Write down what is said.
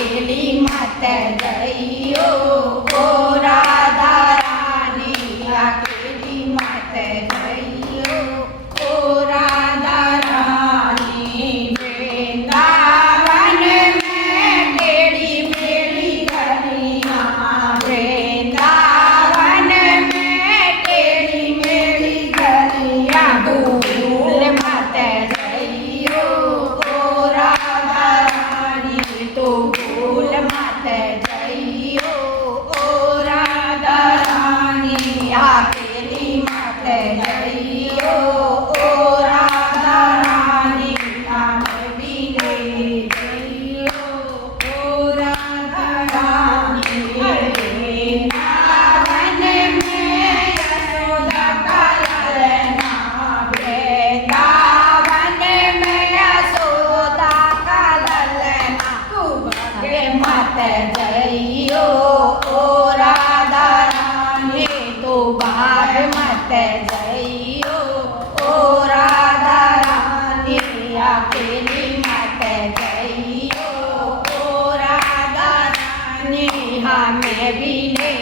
अकेली मत जइयो ओ राधा रानी, अकेली मत जइयो ओ राधा रानी। वृंदावन में टेढ़ी मेढ़ी गलियां, वृंदावन में टेढ़ी मेढ़ी गलियां, भूल मत जइयो ओ राधा रानी, तो भूल मत जइयो ओ राधा रानी, अकेली मत जइयो ओ राधा रानी, हमें भी ले जइयो ओ राधा रानी। वृंदावन में यशोदा का ललना, वृंदावन में यशोदा का ललना, तू भागे मत जइयो ओ राधा रानी, तो भाग मत जइयो ओ राधा रानी, अकेली मत जइयो ओ राधा रानी, हमें भी ले